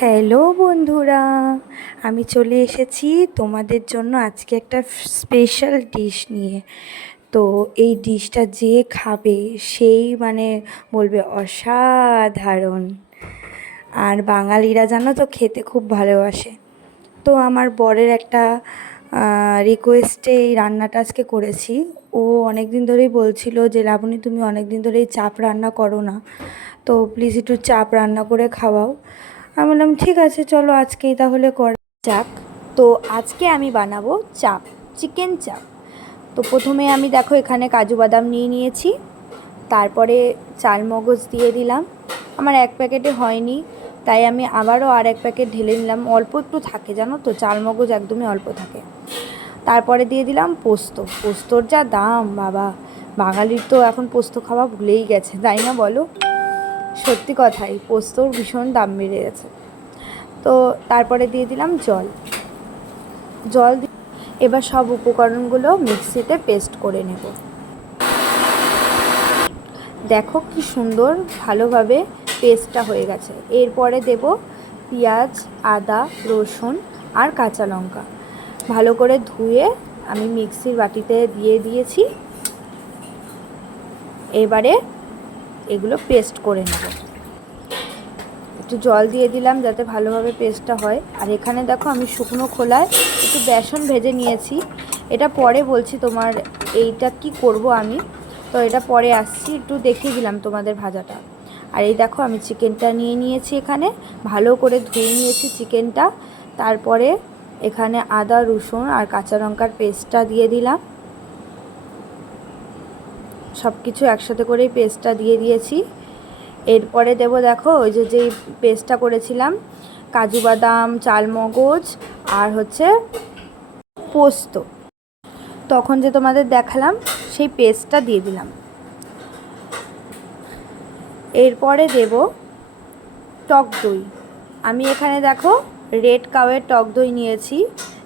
Hello বন্ধুরা, আমি চলে এসেছি তোমাদের জন্য আজকে একটা স্পেশাল ডিশ নিয়ে। তো এই ডিশটা যে খাবে সেই বলবে অসাধারণ। আর বাঙালিরা জানো তো খেতে খুব ভালোবাসে। তো আমার বরের একটা রিকোয়েস্টে এই রান্নাটা আজকে করেছি। ও অনেক দিন ধরেই বলছিল যে লাবণী তুমি অনেক দিন ধরেই চাপ রান্না করো না, তো প্লিজ একটু চাপ রান্না করে খাওয়াও। আমি বললাম ঠিক আছে, চলো আজকেই তাহলে করা যাক। তো আজকে আমি বানাবো চাপ, চিকেন চাপ। তো প্রথমে আমি দেখো এখানে কাজু বাদাম নিয়ে নিয়েছি, তারপরে চালমগজ দিয়ে দিলাম। আমার এক প্যাকেটে হয়নি, তাই আমি আবারও আর এক প্যাকেট ঢেলে নিলাম। অল্প একটু থাকে জানো তো, চালমগজ একদমই অল্প থাকে। তারপরে দিয়ে দিলাম পোস্ত। পোস্তর যা দাম বাবা, বাঙালির তো এখন পোস্ত খাওয়া ভুলেই গেছে, তাই না বলো? সত্যি কথাই, পোস্তর ভীষণ দাম বেড়ে গেছে। তো তারপরে দিয়ে দিলাম জল। জল এবার সব উপকরণগুলো মিক্সিতে পেস্ট করে নেব। দেখো কি সুন্দর ভালোভাবে পেস্টটা হয়ে গেছে। এরপরে দেব পেঁয়াজ, আদা, রসুন আর কাঁচা লঙ্কা। ভালো করে ধুয়ে আমি মিক্সির বাটিতে দিয়ে দিয়েছি। এবারে এগুলো পেস্ট করে নেব। একটু জল দিয়ে দিলাম যাতে ভালোভাবে পেস্টটা হয়। আর এখানে দেখো আমি শুকনো খোলায় একটু বেসন ভেজে নিয়েছি। এটা পরে বলছি তোমার এইটা কি করব আমি, তো এটা পরে আসছি, একটু দেখিয়ে দিলাম তোমাদের ভাজাটা। আর এই দেখো আমি চিকেনটা নিয়ে নিয়েছি, এখানে ভালো করে ধুয়ে নিয়েছি চিকেনটা। তারপরে এখানে আদা, রসুন আর কাঁচা লঙ্কার পেস্টটা দিয়ে দিলাম। সব কিছু একসাথে করেই পেস্টটা দিয়ে দিয়েছি। এরপরে দেবো দেখো ওই যেই পেস্টটা করেছিলাম, কাজু বাদাম, চালমগজ আর পোস্ত, তখন যে তোমাদের দেখালাম সেই পেস্টটা দিয়ে দিলাম। এরপরে দেব টক দই। আমি এখানে দেখো রেড কাউয়ের টক দই নিয়েছি।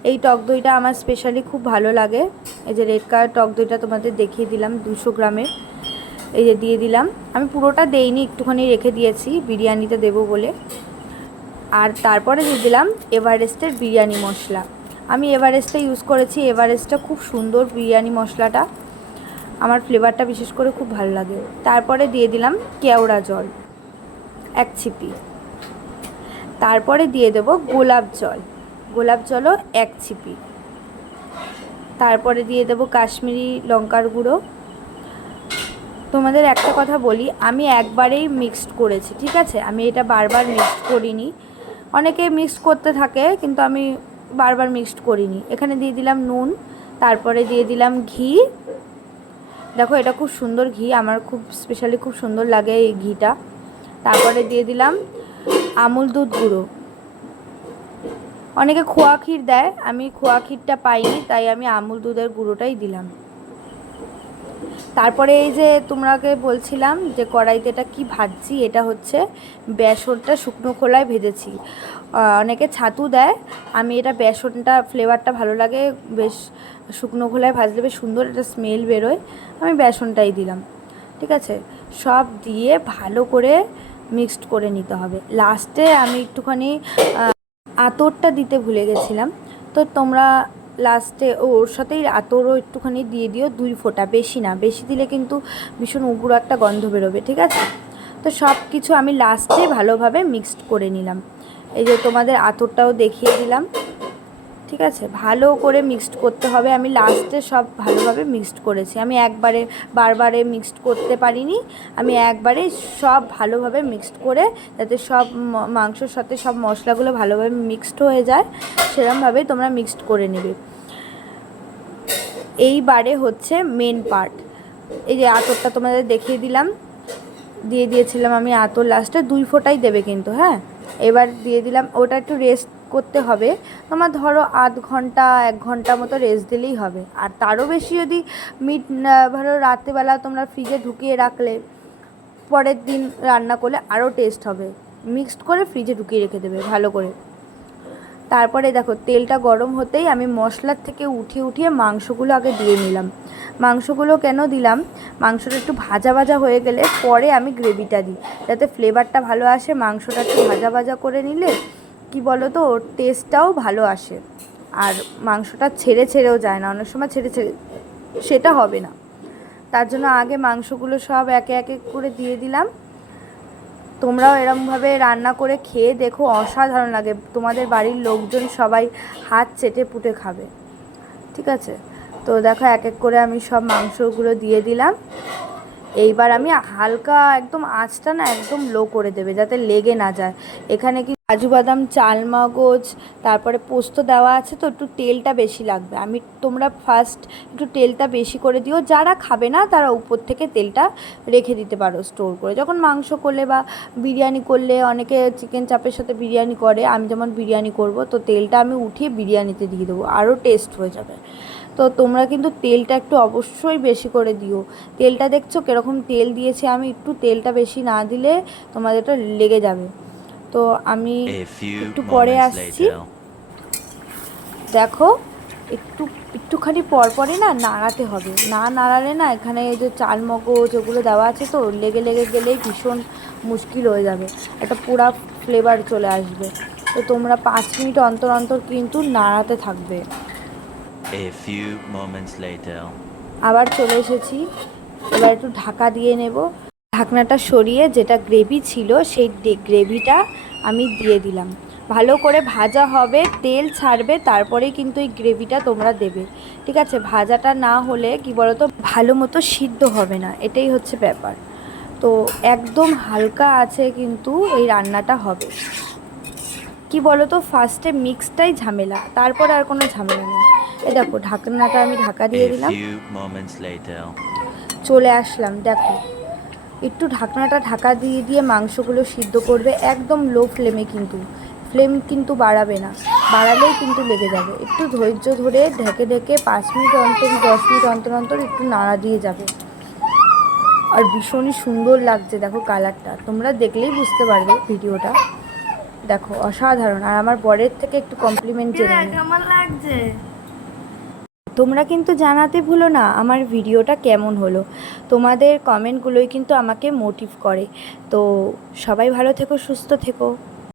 এই টক দইটা আমার স্পেশালি খুব ভালো লাগে। এই যে রেড কাউয়ের টক দইটা তোমাদের দেখিয়ে দিলাম 200 গ্রামের। এই যে দিয়ে দিলাম, আমি পুরোটা দেইনি, একটুখানি রেখে দিয়েছি বিরিয়ানিতে দেবো বলে। আর তারপরে দিয়ে দিলাম এভারেস্টের বিরিয়ানি মশলা। আমি এভারেস্টটা ইউজ করেছি, এভারেস্টটা খুব সুন্দর বিরিয়ানি মশলাটা, আমার ফ্লেভারটা বিশেষ করে খুব ভালো লাগে। তারপরে দিয়ে দিলাম কেওড়া জল 1 ছিপি। তারপরে দিয়ে দেব গোলাপ জল, গোলাপ জলও 1 ছিপি। তারপরে দিয়ে দেব কাশ্মীরি লঙ্কার গুঁড়ো। তোমাদের একটা কথা বলি, আমি একবারেই মিক্সড করেছি, ঠিক আছে? আমি এটা বারবার মিক্সড করিনি। অনেকে মিক্সড করতে থাকে, কিন্তু আমি বারবার মিক্সড করিনি। এখানে দিয়ে দিলাম নুন, তারপরে দিয়ে দিলাম ঘি। দেখো এটা খুব সুন্দর ঘি, আমার খুব স্পেশালি খুব সুন্দর লাগে এই ঘিটা। তারপরে দিয়ে দিলাম আমুল দুধ গুঁড়ো। অনেকে খোয়া ক্ষীর দেয়, আমি খোয়া ক্ষীরটা পাইনি, তাই আমি আমুল দুধের গুঁড়োটাই দিলাম। তারপরে এই যে তোমরাকে বলছিলাম যে কড়াইতে এটা কী ভাজছি, এটা হচ্ছে বেসনটা শুকনো খোলায় ভেজেছি। অনেকে ছাতু দেয়, আমি এটা বেসনটা ফ্লেভারটা ভালো লাগে, বেশ শুকনো খোলায় ভাজলে বেশ সুন্দর একটা স্মেল বেরোয়, আমি বেসনটাই দিলাম। ঠিক আছে, সব দিয়ে ভালো করে মিক্সড করে নিতে হবে। লাস্টে আমি একটুখানি আতরটা দিতে ভুলে গেছিলাম, তো তোমরা লাস্টে ওর সাথেই আতরও একটুখানি দিয়ে দিও, 2 ফোঁটা, বেশি না, বেশি দিলে কিন্তু ভীষণ উগ্র একটা গন্ধ বেরোবে। ঠিক আছে, তো সব কিছু আমি লাস্টে ভালোভাবে মিক্সড করে নিলাম। এই যে তোমাদের আতরটাও দেখিয়ে দিলাম। ঠিক আছে, ভালো করে মিক্সড করতে হবে। আমি লাস্টে সব ভালোভাবে মিক্সড করেছি, আমি একবারে বারবারে মিক্সড করতে পারিনি। আমি একবারে সব ভালোভাবে মিক্সড করে, যাতে সব মাংসর সাথে সব মশলাগুলো ভালোভাবে মিক্সড হয়ে যায়, সেরকমভাবেই তোমরা মিক্সড করে নেবে। এইবারে হচ্ছে মেন পার্ট, এই যে আতরটা তোমাদের দেখিয়ে দিলাম, দিয়ে দিয়েছিলাম আমি আতর লাস্টে, 2 ফোঁটাই দেবে কিন্তু, হ্যাঁ। এবার দিয়ে দিলাম, ওটা একটু রেস্ট করতে হবে তোমার, ধরো আধ ঘন্টা 1 ঘন্টা মতো রেস্ট দিলেই হবে। আর তারও বেশি যদি মিট ধরো রাত্রিবেলা তোমরা ফ্রিজে ঢুকিয়ে রাখলে, পরের দিন রান্না করলে আরও টেস্ট হবে। মিক্সড করে ফ্রিজে ঢুকিয়ে রেখে দেবে ভালো করে। তারপরে দেখো তেলটা গরম হতেই আমি মশলার থেকে উঠিয়ে উঠিয়ে মাংসগুলো আগে দিয়ে নিলাম। মাংসগুলো কেন দিলাম, মাংসটা একটু ভাজা ভাজা হয়ে গেলে পরে আমি গ্রেভিটা দিই, যাতে ফ্লেভারটা ভালো আসে। মাংসটা একটু ভাজা ভাজা করে নিলে কি বলো তো, টেস্টটাও ভালো আসে, আর মাংসটা ছেড়ে ছেড়েও যায় না, অনেক সময় ছেড়ে ছেড়ে, সেটা হবে না। তার জন্য আগে মাংসগুলো সব একে একে করে দিয়ে দিলাম। তোমরাও এরমভাবে রান্না করে খেয়ে দেখো, অসাধারণ লাগে, তোমাদের বাড়ির লোকজন সবাই হাত চেটে পুটে খাবে। ঠিক আছে, তো দেখো এক এক করে আমি সব মাংসগুলো দিয়ে দিলাম। এইবার আমি হালকা একদম আঁচটা না একদম লো করে দেবে, যাতে লেগে না যায়। এখানে কি কাজু বাদাম, চালমগজ, তারপরে পোস্ত দেওয়া আছে, তো একটু তেলটা বেশি লাগবে। তোমরা ফার্স্ট একটু তেলটা বেশি করে দিও, যারা খাবে না তারা উপর থেকে তেলটা রেখে দিতে পারো স্টোর করে। যখন মাংস করলে বা বিরিয়ানি করলে, অনেকে চিকেন চাপের সাথে বিরিয়ানি করে, আমি যেমন বিরিয়ানি করব, তো তেলটা আমি উঠিয়ে বিরিয়ানিতে দিয়ে দেবো, আরও টেস্ট হয়ে যাবে। তো তোমরা কিন্তু তেলটা একটু অবশ্যই বেশি করে দিও। তেলটা দেখছো কীরকম তেল দিয়েছি আমি, একটু তেলটা বেশি না দিলে তোমাদেরটা লেগে যাবে। তো আমি একটু পরে আসছি, দেখো একটুখানি পরপরই না নাড়াতে হবে, না নাড়ালে না এখানে এই যে চালমগজ ওগুলো দেওয়া আছে, তো লেগে লেগে গেলেই ভীষণ মুশকিল হয়ে যাবে, একটা পুরা ফ্লেভার চলে আসবে। তো তোমরা 5 মিনিট অন্তর অন্তর কিন্তু নাড়াতে থাকবে। আবার চলে এসেছি, এবার একটু ঢাকা দিয়ে নেব। ঢাকনাটা সরিয়ে যেটা গ্রেভি ছিল সেই গ্রেভিটা আমি দিয়ে দিলাম। ভালো করে ভাজা হবে, তেল ছাড়বে, তারপরেই কিন্তু এই গ্রেভিটা তোমরা দেবে। ঠিক আছে, ভাজাটা না হলে কি বলো তো, ভালো মতো সিদ্ধ হবে না, এটাই হচ্ছে ব্যাপার। তো একদম হালকা আছে কিন্তু এই রান্নাটা হবে। কি বলো তো, ফার্স্টে মিক্সটাই ঝামেলা, তারপর আর কোনো ঝামেলা নেই। এই দেখো ঢাকনাটা আমি ঢাকা দিয়ে দিলাম, চলে আসলাম। দেখো একটু ঢাকনাটা ঢাকা দিয়ে দিয়ে মাংসগুলো সিদ্ধ করবে, একদম লো ফ্লেমে, কিন্তু ফ্লেম কিন্তু বাড়াবে না, বাড়ালেই কিন্তু লেগে যাবে। একটু ধৈর্য ধরে ঢেকে ঢেকে 5 মিনিট অন্তর, 10 মিনিট অন্তর অন্তর একটু নাড়া দিয়ে যাবে। আর ভীষণই সুন্দর লাগছে, দেখো কালারটা, তোমরা দেখলেই বুঝতে পারবে ভিডিওটা। দেখো অসাধারণ, আর আমার বরের থেকে একটু কমপ্লিমেন্ট জেনে কেমন লাগছে। তোমরা কিন্তু জানাতে ভুলো না আমার ভিডিওটা কেমন হলো, তোমাদের কমেন্টগুলোই কিন্তু আমাকে মোটিভ করে। তো সবাই ভালো থেকো, সুস্থ থেকো।